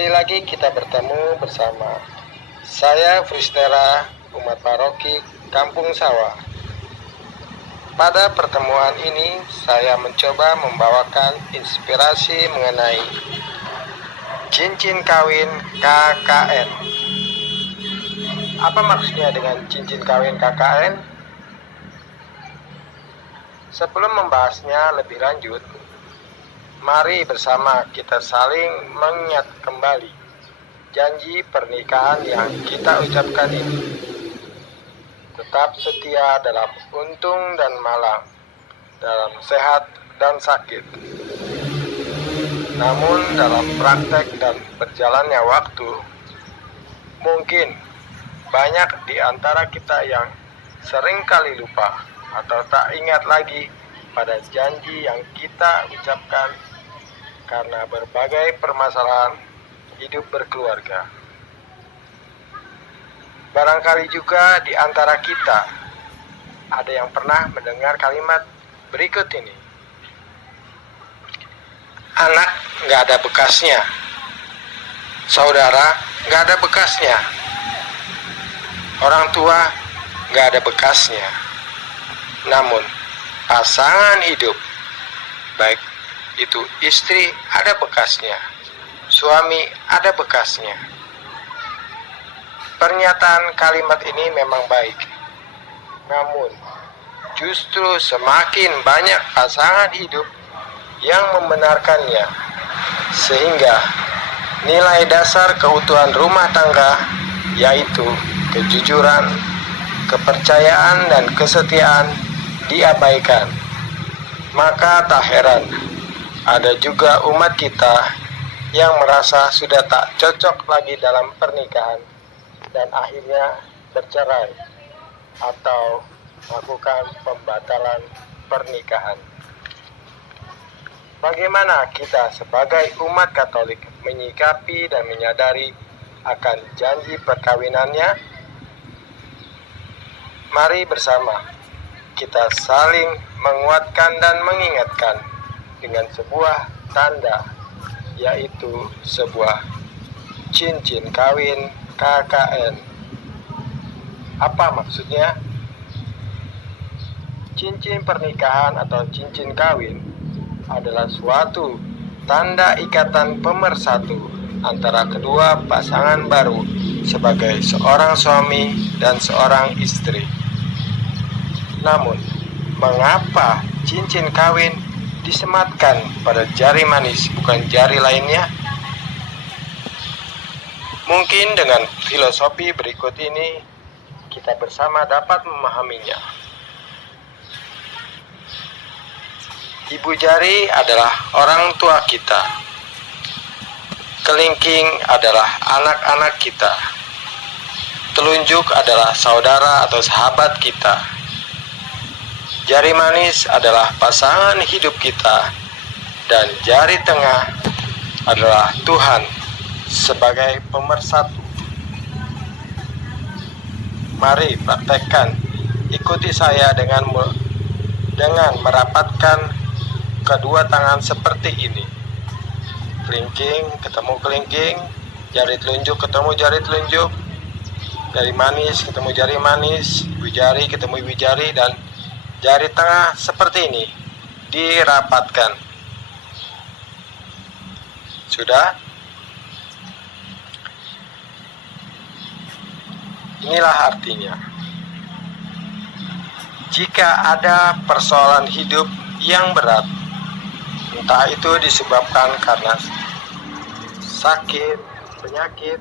Kembali lagi kita bertemu bersama saya Fristera, umat paroki Kampung Sawah. Pada pertemuan ini saya mencoba membawakan inspirasi mengenai cincin kawin KKN. Apa maksudnya dengan cincin kawin KKN? Sebelum membahasnya lebih lanjut, mari bersama kita saling mengingat kembali janji pernikahan yang kita ucapkan ini. Tetap setia dalam untung dan malang, dalam sehat dan sakit. Namun dalam praktek dan berjalannya waktu, mungkin banyak di antara kita yang seringkali lupa atau tak ingat lagi pada janji yang kita ucapkan karena berbagai permasalahan hidup berkeluarga. Barangkali juga di antara kita ada yang pernah mendengar kalimat berikut ini. Anak nggak ada bekasnya, saudara nggak ada bekasnya, orang tua nggak ada bekasnya. Namun pasangan hidup, baik itu istri ada bekasnya, suami ada bekasnya. Pernyataan kalimat ini memang baik, namun justru semakin banyak pasangan hidup yang membenarkannya, sehingga nilai dasar keutuhan rumah tangga, yaitu kejujuran, kepercayaan, dan kesetiaan diabaikan. Maka tak heran ada juga umat kita yang merasa sudah tak cocok lagi dalam pernikahan dan akhirnya bercerai atau melakukan pembatalan pernikahan. Bagaimana kita sebagai umat Katolik menyikapi dan menyadari akan janji perkawinannya? Mari bersama kita saling menguatkan dan mengingatkan dengan sebuah tanda, yaitu sebuah cincin kawin KKN. Apa maksudnya? Cincin pernikahan atau cincin kawin adalah suatu tanda ikatan pemersatu antara kedua pasangan baru sebagai seorang suami dan seorang istri. Namun, mengapa cincin kawin disematkan pada jari manis bukan jari lainnya? Mungkin dengan filosofi berikut ini kita bersama dapat memahaminya. Ibu jari adalah orang tua kita. Kelingking adalah anak-anak kita. Telunjuk adalah saudara atau sahabat kita. Jari manis adalah pasangan hidup kita, dan jari tengah adalah Tuhan sebagai pemersatu. Mari praktekkan, ikuti saya dengan merapatkan kedua tangan seperti ini. Kelingking ketemu kelingking, jari telunjuk ketemu jari telunjuk, jari manis ketemu jari manis, ibu jari ketemu ibu jari, dan jari tengah seperti ini dirapatkan. Sudah? Inilah artinya. Jika ada persoalan hidup yang berat, entah itu disebabkan karena sakit, penyakit,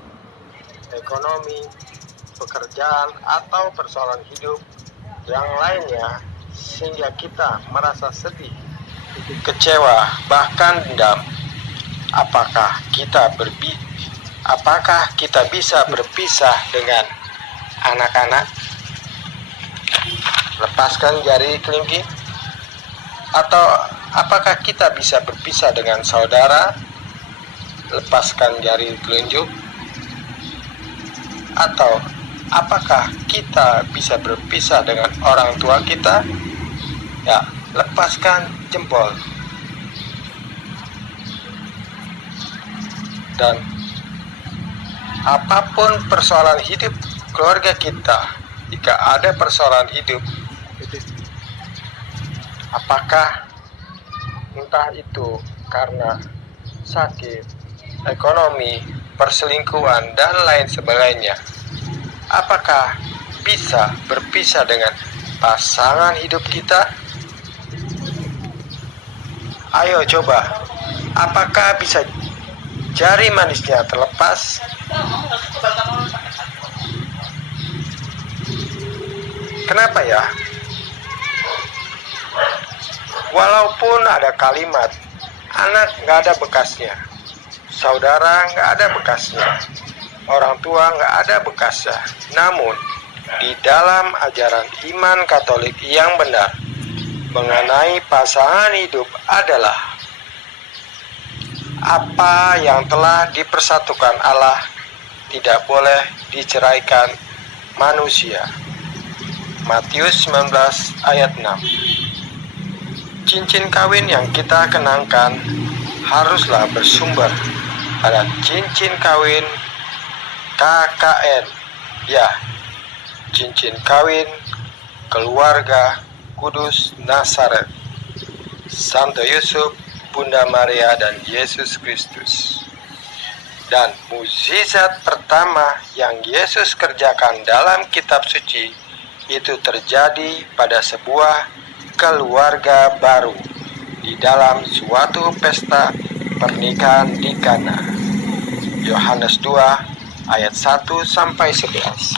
ekonomi, pekerjaan, atau persoalan hidup yang lainnya, sehingga kita merasa sedih, kecewa, bahkan dendam, apakah kita bisa berpisah dengan anak-anak? Lepaskan jari kelingking? Atau apakah kita bisa berpisah dengan saudara? Lepaskan jari telunjuk? Atau apakah kita bisa berpisah dengan orang tua kita? Ya, lepaskan jempol. Dan apapun persoalan hidup keluarga kita, jika ada persoalan hidup, apakah entah itu karena sakit, ekonomi, perselingkuhan, dan lain sebagainya, apakah bisa berpisah dengan pasangan hidup kita? Ayo coba, apakah bisa jari manisnya terlepas? Kenapa ya? Walaupun ada kalimat, anak gak ada bekasnya, saudara gak ada bekasnya, orang tua gak ada bekasnya. Namun, di dalam ajaran iman Katolik yang benar mengenai pasangan hidup adalah apa yang telah dipersatukan Allah tidak boleh diceraikan manusia. Matius 19 ayat 6. Cincin kawin yang kita kenangkan haruslah bersumber pada cincin kawin KKN, ya, cincin kawin keluarga Kudus Nazaret, Santo Yusuf, Bunda Maria, dan Yesus Kristus. Dan mukjizat pertama yang Yesus kerjakan dalam kitab suci itu terjadi pada sebuah keluarga baru di dalam suatu pesta pernikahan di Kana. Yohanes 2 ayat 1 sampai 11.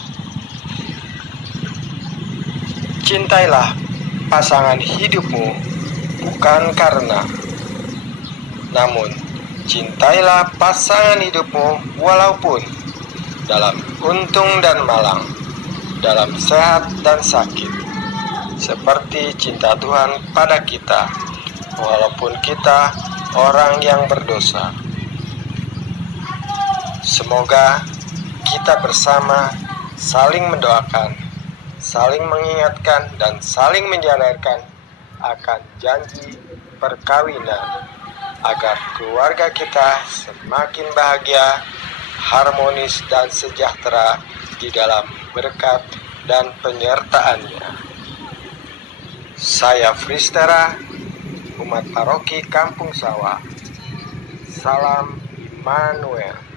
Cintailah pasangan hidupmu bukan karena, namun cintailah pasangan hidupmu walaupun dalam untung dan malang, dalam sehat dan sakit, seperti cinta Tuhan pada kita, walaupun kita orang yang berdosa. Semoga kita bersama saling mendoakan, saling mengingatkan, dan saling menyadarkan akan janji perkawinan, agar keluarga kita semakin bahagia, harmonis, dan sejahtera di dalam berkat dan penyertaannya. Saya Fristera, umat paroki Kampung Sawah. Salam Immanuel.